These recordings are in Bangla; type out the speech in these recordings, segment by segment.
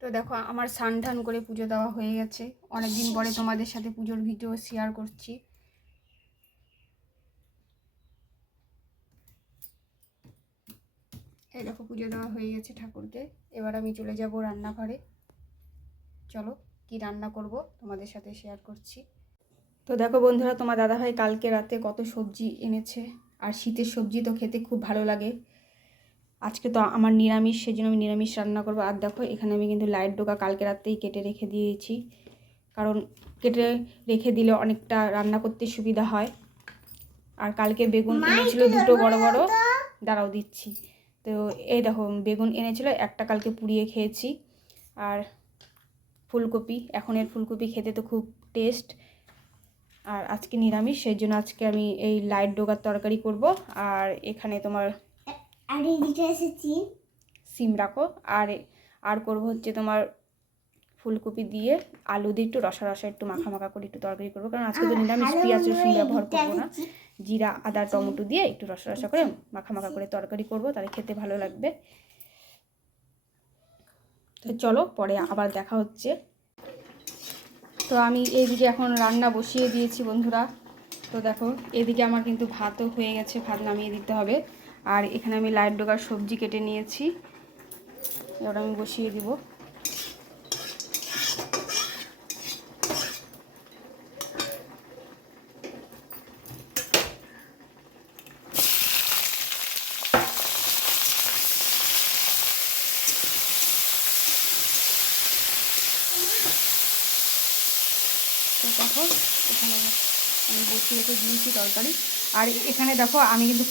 তো দেখো আমার স্নান টান করে পুজো দেওয়া হয়ে গেছে। অনেকদিন পরে তোমাদের সাথে পুজোর ভিডিও শেয়ার করছি। এই দেখো পুজো দেওয়া হয়ে গেছে ঠাকুরকে। এবার আমি চলে যাব রান্নাঘরে। চলো কি রান্না করব তোমাদের সাথে শেয়ার করছি। তো দেখো বন্ধুরা, তোমার দাদাভাই কালকে রাতে কত সবজি এনেছে। আর শীতের সবজি তো খেতে খুব ভালো লাগে। আজকে তো আমার নিরামিষ, সেজন্য আমি নিরামিষ রান্না করবো। আর দেখো এখানে আমি কিন্তু লাইট ডোকা কালকে রাতেই কেটে রেখে দিয়েছি, কারণ কেটে রেখে দিলে অনেকটা রান্না করতে সুবিধা হয়। আর কালকে বেগুন এনেছিল দুটো বড় বড়, দাঁড়াও দিচ্ছি। তো এই দেখো বেগুন এনেছিল, একটা কালকে পুড়িয়ে খেয়েছি। আর ফুলকপি, এখন এর ফুলকপি খেতে তো খুব টেস্ট। আর আজকে নিরামিষ, সেই জন্য আজকে আমি এই লাইট ডোকার তরকারি করব। আর এখানে তোমার সিম রাখো। আর করবো হচ্ছে তোমার ফুলকপি দিয়ে আলু দিয়ে একটু রসা রসা একটু মাখা মাখা করে একটু তরকারি করবো, কারণ আজকে তো নিরামিষ, পেঁয়াজ রসুন ব্যবহার করবো না। জিরা আদা টমেটো দিয়ে একটু রসা রসা করে মাখা মাখা করে তরকারি করবো, তাহলে খেতে ভালো লাগবে। তো চলো পরে আবার দেখা হচ্ছে। তো আমি এইদিকে এখন রান্না বসিয়ে দিয়েছি বন্ধুরা। তো দেখো এদিকে আমার কিন্তু ভাতও হয়ে গেছে, ভাত নামিয়ে দিতে হবে। আর এখানে আমি লাইট ডোকার সবজি কেটে নিয়েছি, এবার আমি বসিয়ে দিব। তো দেখো এখানে আমি বসিয়ে রেখে দিয়েছি তরকারি। আর এখানে দেখো আমি কিন্তু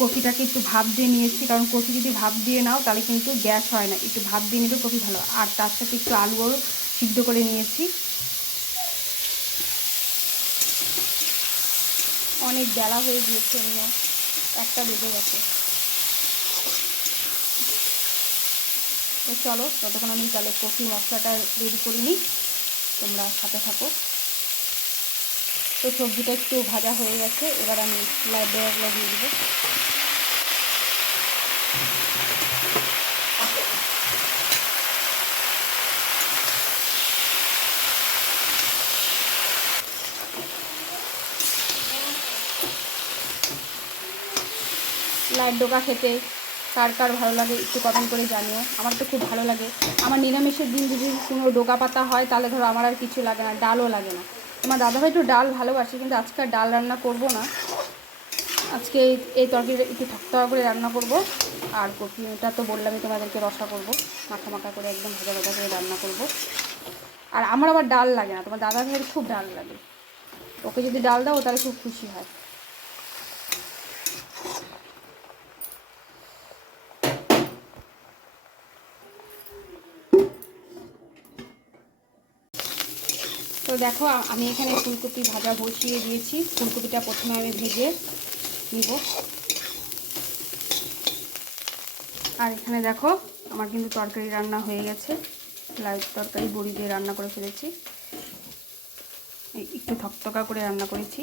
কফিটাকে একটু ভাপ দিয়ে নিয়েছি, কারণ কফি যদি ভাপ দিয়ে নাও তাহলে কিন্তু গ্যাস হয় না। একটু ভাপ দিয়ে নিলে কফি ভালো। আর তার সাথে একটু আলুও সিদ্ধ করে নিয়েছি। অনেক বেলা হয়ে গিয়েছে, অন্য একটা বেজে গেছে। তো চলো ততক্ষণ আমি তাহলে কফি মশলাটা রেডি করে নিই, তোমরা সাথে থাকো। তো সবজিটা একটু ভাজা হয়ে গেছে, এবার আমি লাইট ডোকাগুলো দিয়ে দেবো। লাইট ডোকা খেতে কার কার ভালো লাগে একটু কমেন্ট করে জানিও। আমার তো খুব ভালো লাগে। আমার নিরামিষের দিন যদি কোনো ডোকা পাতা হয় তাহলে ধরো আমার আর কিছু লাগে না, ডালও লাগে না। তোমার দাদাভাই একটু ডাল ভালোবাসে, কিন্তু আজকে আর ডাল রান্না করব না। আজকে এই তরকারিটা একটু থকথকা করে রান্না করব। আর কপিটা তো বললামই তোমাদেরকে, রসা করব, মাখা মাখা করে একদম ভাজা ভাজা করে রান্না করব। আর আমার আবার ডাল লাগে না, তোমার দাদাভাইয়ের খুব ডাল লাগে। ওকে যদি ডাল দাও তাহলে খুব খুশি হয়। তো দেখো আমি এখানে ফুলকপি ভাজা বসিয়ে দিয়েছি। ফুলকপিটা প্রথমে আমি ভেজে নিব। আর এখানে দেখো আমার কিন্তু তরকারি রান্না হয়ে গেছে। লাইট তরকারি বড়ি দিয়ে রান্না করে ফেলেছি, একটু থকথকা করে রান্না করেছি।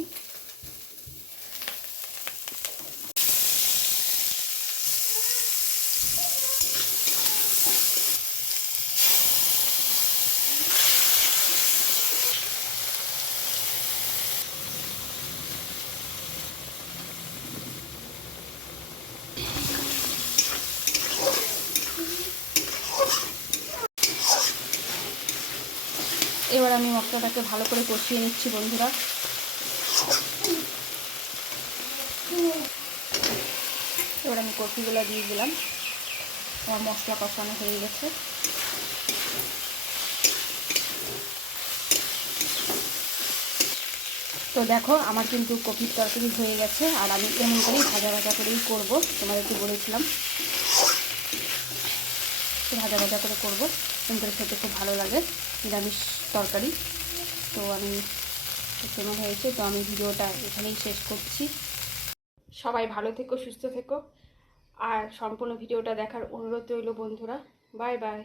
এবার আমি মশলাটাকে ভালো করে কষিয়ে নিচ্ছি বন্ধুরা। এবার আমি কফিগুলো দিয়ে দিলাম। আমার মশলা কষানো হয়ে গেছে। তো দেখো আমার কিন্তু কপির তরকারি হয়ে গেছে। আর আমি এমন করেই ভাজা ভাজা করেই করবো, তোমাদেরকে বলেছিলাম ভাজা ভাজা করে করবো, এমন করে খেতে খুব ভালো লাগে নিরামিষ তরকারি। তো আমি কেমন হয়েছে, তো আমি ভিডিওটা এখানেই শেষ করছি। সবাই ভালো থেকো, সুস্থ থেকো। আর সম্পূর্ণ ভিডিওটা দেখার অনুরোধ রইল বন্ধুরা। Bye bye.